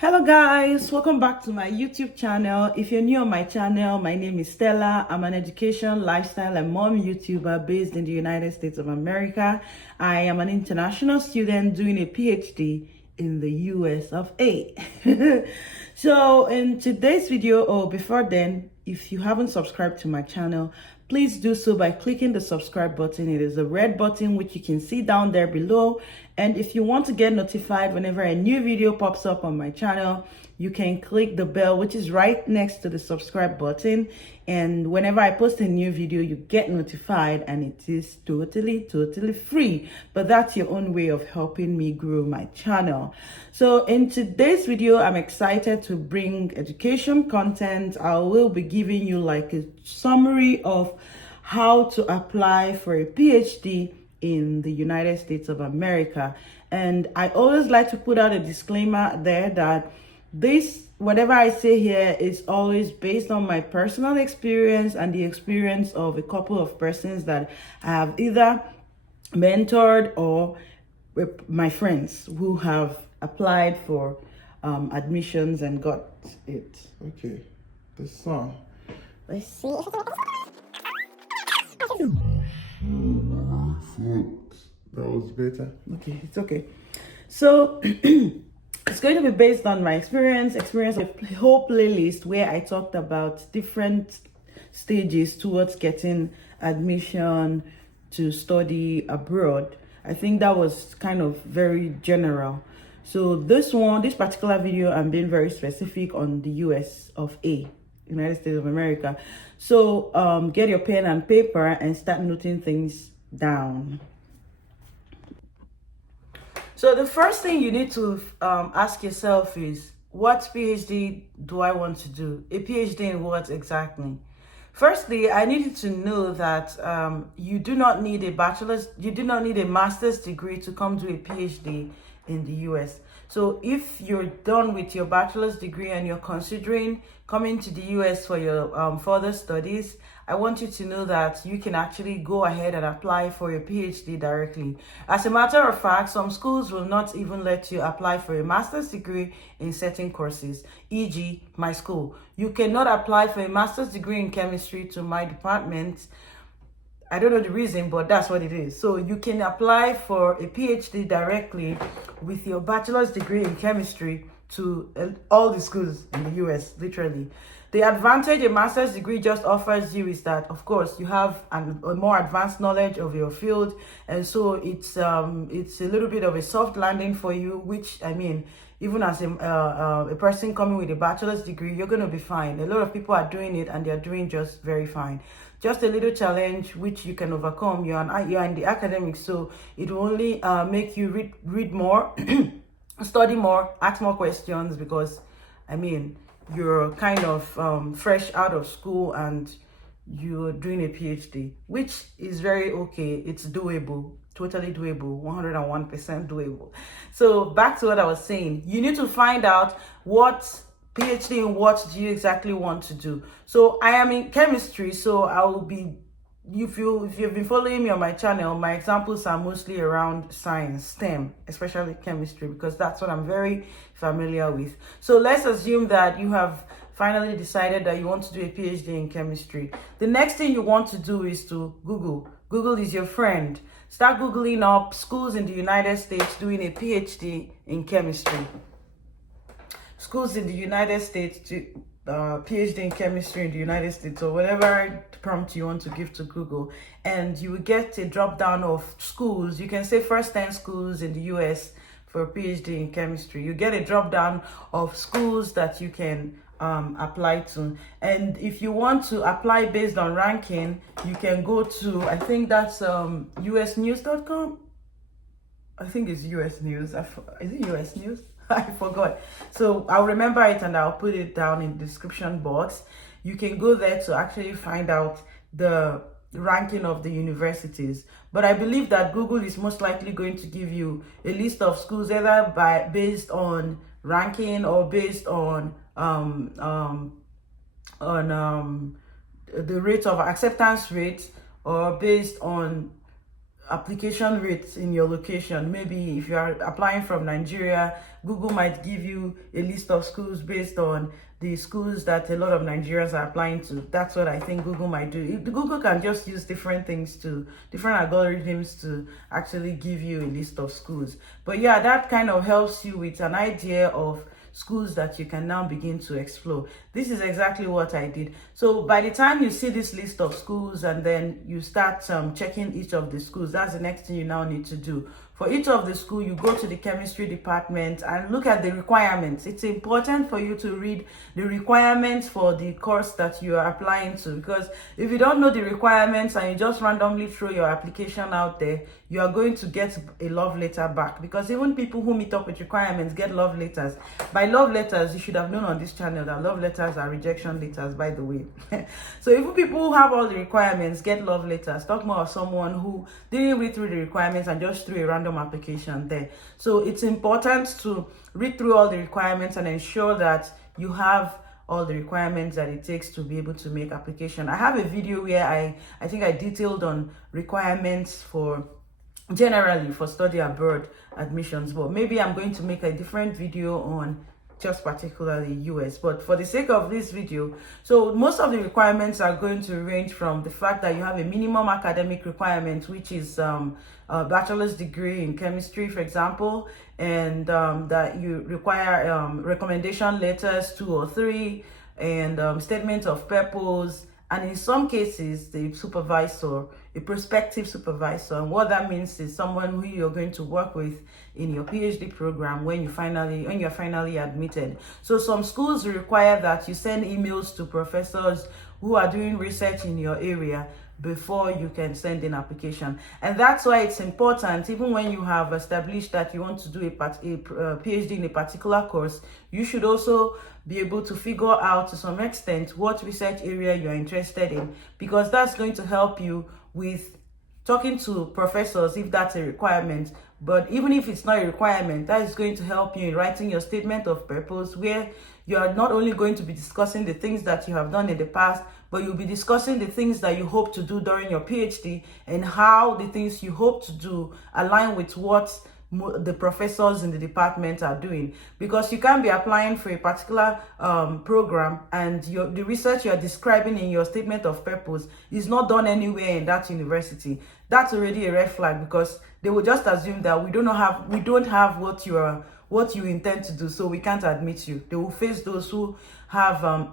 Hello guys, welcome back to my YouTube channel. If you're new on my channel, my name is Stella. I'm an education, lifestyle and mom YouTuber based in the United States of America. I am an international student doing a PhD in the US of A. So in today's video, or before then, if you haven't subscribed to my channel, please do so by clicking the subscribe button. It is a red button which you can see down there below. And if you want to get notified whenever a new video pops up on my channel, you can click the bell which is right next to the subscribe button. And whenever I post a new video, you get notified, and it is totally free. But that's your own way of helping me grow my channel. So in today's video, I'm excited to bring education content. I will be giving you like a summary of how to apply for a PhD in the United States of America. And I always like to put out a disclaimer there that whatever I say here is always based on my personal experience and the experience of a couple of persons that I have either mentored or my friends who have applied for admissions and got it. Okay, the song. Let's see. I thought that was better. Okay, it's okay. So it's going to be based on my experience of a whole playlist where I talked about different stages towards getting admission to study abroad. I think that was kind of very general. So this particular video, I'm being very specific on the US of A, United States of America. So get your pen and paper and start noting things down. So the first thing you need to ask yourself is, what PhD do I want to do? A PhD in what exactly? Firstly, I need you to know that you do not need a master's degree to come do a PhD in the US. So if you're done with your bachelor's degree and you're considering coming to the US for your further studies, I want you to know that you can actually go ahead and apply for your PhD directly. As a matter of fact, some schools will not even let you apply for a master's degree in certain courses, e.g. my school. You cannot apply for a master's degree in chemistry to my department. I don't know the reason, but that's what it is. So you can apply for a PhD directly with your bachelor's degree in chemistry to all the schools in the US, literally. The advantage a master's degree just offers you is that, of course, you have a more advanced knowledge of your field, and so it's a little bit of a soft landing for you. Which, I mean, even as a person coming with a bachelor's degree, you're going to be fine. A lot of people are doing it, and they're doing just very fine. Just a little challenge which you can overcome. You're in the academics, so it will only make you read more, study more, ask more questions, because, I mean, you're kind of fresh out of school and you're doing a PhD, which is very okay. It's doable, totally doable, 101% doable. So back to what I was saying, you need to find out what PhD in what do you exactly want to do. So I am in chemistry, so I will be, if you've been following me on my channel, my examples are mostly around science, STEM, especially chemistry, because that's what I'm very familiar with. So let's assume that you have finally decided that you want to do a PhD in chemistry. The next thing you want to do is to Google. Google is your friend. Start Googling up schools in the United States doing a PhD in chemistry. Schools in the United States to PhD in chemistry in the United States, or whatever prompt you want to give to Google, and you will get a drop down of schools. You can say first 10 schools in the US for a PhD in chemistry. You get a drop down of schools that you can apply to. And if you want to apply based on ranking, you can go to, I think that's usnews.com. I think it's US News. Is it US News? I forgot. So I'll remember it and I'll put it down in the description box. You can go there to actually find out the ranking of the universities. But I believe that Google is most likely going to give you a list of schools either based on ranking or based on the rate of acceptance rate, or based on application rates in your location. Maybe if you are applying from Nigeria, Google might give you a list of schools based on the schools that a lot of Nigerians are applying to. That's what I think Google might do. Google can just use different algorithms to actually give you a list of schools. But yeah, that kind of helps you with an idea of schools that you can now begin to explore. This is exactly what I did. So by the time you see this list of schools and then you start checking each of the schools, that's the next thing you now need to do. For each of the school, you go to the chemistry department and look at the requirements. It's important for you to read the requirements for the course that you are applying to, because if you don't know the requirements and you just randomly throw your application out there, you are going to get a love letter back, because even people who meet up with requirements get love letters. By love letters, you should have known on this channel that love letters are rejection letters, by the way. So even people who have all the requirements get love letters. Talk more of someone who didn't read through the requirements and just threw a random application there. So it's important to read through all the requirements and ensure that you have all the requirements that it takes to be able to make application. I have a video where I think I detailed on requirements for generally for study abroad admissions, but maybe I'm going to make a different video on just particularly US. But for the sake of this video, so most of the requirements are going to range from the fact that you have a minimum academic requirement, which is a bachelor's degree in chemistry, for example, and that you require recommendation letters 2 or 3, and statement of purpose, and in some cases the supervisor, a prospective supervisor. And what that means is someone who you're going to work with in your PhD program when you're finally admitted. So some schools require that you send emails to professors who are doing research in your area before you can send an application. And that's why it's important, even when you have established that you want to do a PhD in a particular course, you should also be able to figure out to some extent what research area you're interested in, because that's going to help you with talking to professors if that's a requirement. But even if it's not a requirement, that is going to help you in writing your statement of purpose, where you are not only going to be discussing the things that you have done in the past, but you'll be discussing the things that you hope to do during your PhD and how the things you hope to do align with what the professors in the department are doing. Because you can't be applying for a particular program and the research you're describing in your statement of purpose is not done anywhere in that university. That's already a red flag, because they will just assume that we don't have what you intend to do, so we can't admit you. They will face those who have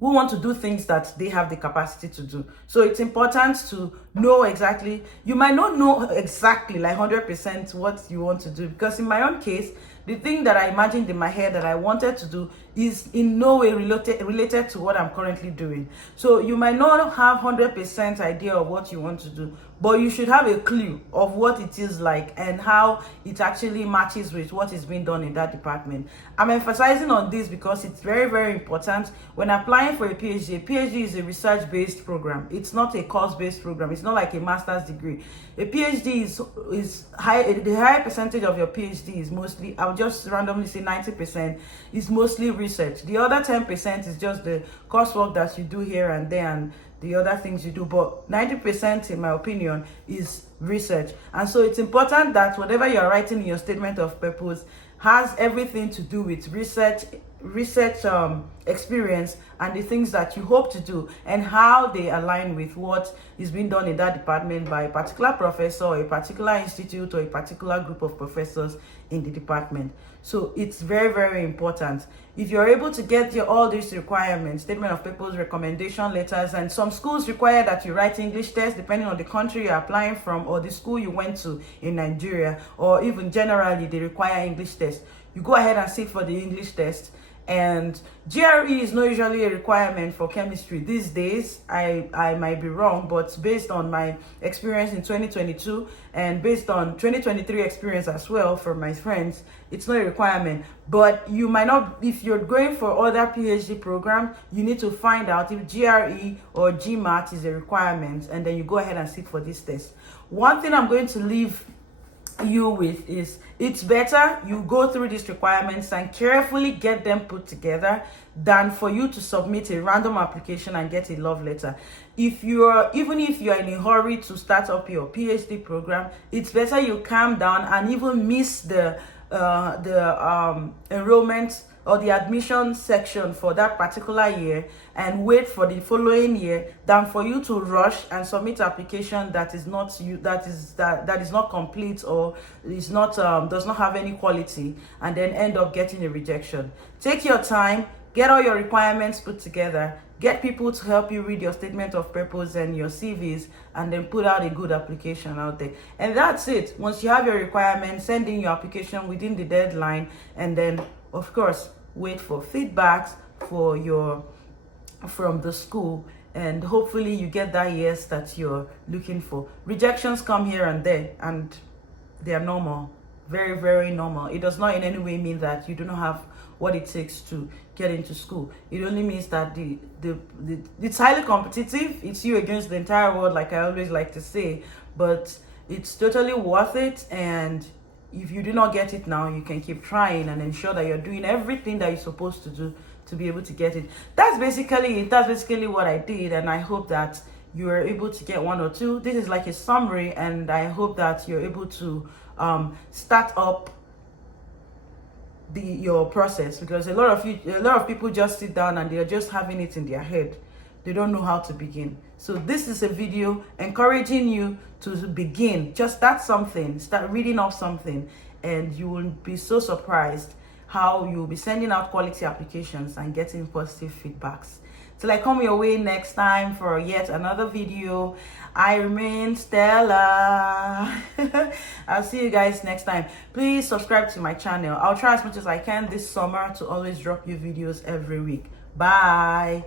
who want to do things that they have the capacity to do. So it's important to know exactly. You might not know exactly like 100% what you want to do, because in my own case, the thing that I imagined in my head that I wanted to do is in no way related to what I'm currently doing. So you might not have 100% idea of what you want to do, but you should have a clue of what it is like and how it actually matches with what is being done in that department. I'm emphasizing on this because it's very, very important when applying for a PhD. A PhD is a research-based program. It's not a course-based program. It's not like a master's degree. A PhD is high. The higher percentage of your PhD is mostly, I'll just randomly say 90%, is mostly research. The other 10% is just the coursework that you do here and there and the other things you do. But 90%, in my opinion, is research. And so it's important that whatever you're writing in your statement of purpose has everything to do with research experience and the things that you hope to do and how they align with what is being done in that department by a particular professor or a particular institute or a particular group of professors in the department. So it's very, very important. If you're able to get all these requirements, statement of purpose, recommendation letters, and some schools require that you write English tests depending on the country you're applying from or the school you went to in Nigeria, or even generally they require English tests. You go ahead and sit for the English test. And GRE is not usually a requirement for chemistry these days. I might be wrong, but based on my experience in 2022 and based on 2023 experience as well from my friends, it's not a requirement. But you might not, if you're going for other PhD program, you need to find out if GRE or GMAT is a requirement, and then you go ahead and sit for this test. One thing I'm going to leave you with is, it's better you go through these requirements and carefully get them put together than for you to submit a random application and get a love letter. Even if you're in a hurry to start up your PhD program, it's better you calm down and even miss the enrollment or the admission section for that particular year and wait for the following year than for you to rush and submit application that is not complete or is not does not have any quality, and then end up getting a rejection. Take your time, get all your requirements put together, get people to help you read your statement of purpose and your CVs, and then put out a good application out there. And that's it. Once you have your requirements, send in your application within the deadline, and then of course wait for feedbacks from the school, and hopefully you get that yes that you're looking for. Rejections come here and there, and they are normal, very, very normal. It does not in any way mean that you do not have what it takes to get into school. It only means that it's highly competitive. It's you against the entire world, like I always like to say, but it's totally worth it. And if you do not get it now, you can keep trying and ensure that you're doing everything that you're supposed to do to be able to get it. That's basically it. That's basically what I did, and I hope that you are able to get one or two. This is like a summary, and I hope that you're able to start up your process, because a lot of people just sit down and they're just having it in their head. They don't know how to begin. So this is a video encouraging you to begin. Just start something, start reading off something, and you will be so surprised how you'll be sending out quality applications and getting positive feedbacks. Till I come your way next time for yet another video, I remain Stella. I'll see you guys next time. Please subscribe to my channel. I'll try as much as I can this summer to always drop you videos every week. Bye.